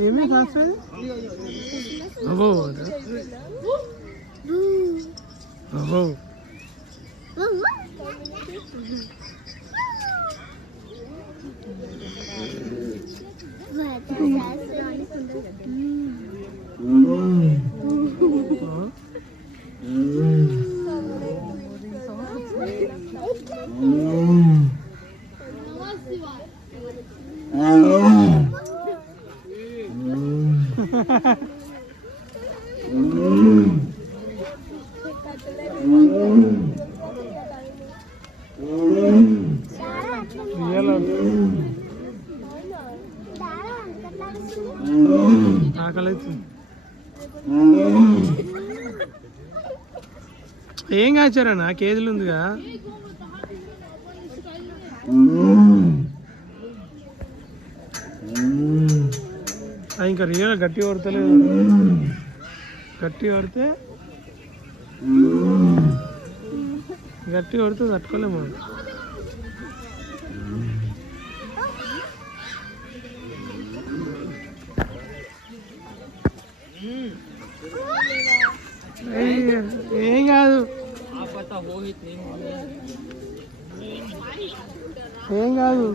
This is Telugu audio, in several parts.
ఏమీ కాస్త ఏం కాచారన్నా కేజీలు ఉందిగా ఇంకా రియల్ గట్టి పడతలేదు గట్టి పడితే తట్టుకోలేము ఏం కాదు ఏం కాదు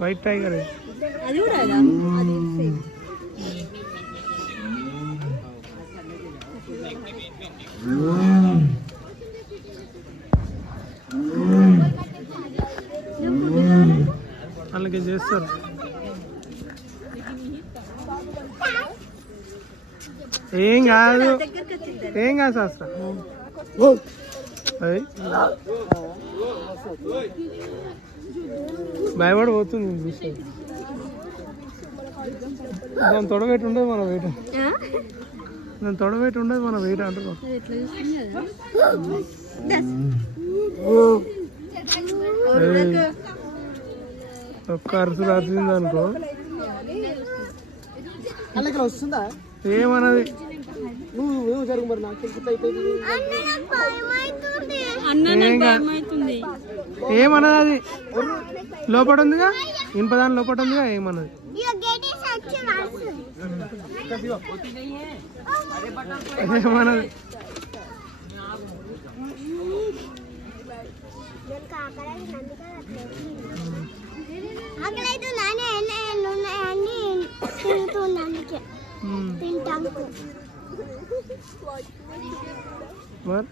వైట్ టైగర్ అది కూడా అలాగే చేస్తారు. ఏం కాదు శాస్త్ర భయపడిపోతుంది చూస్తే దాని తొడబెట్టి ఉండదు మన వెయిట్ అంటున్నాం. ఒక్క అరుసు రాసింది అనుకో ఏమన్నది ఏమన్నది అది లోపల ఉందిగా ఇనుపదాని లోపల ఉందిగా ఏమన్నది ఏమన్నది మరి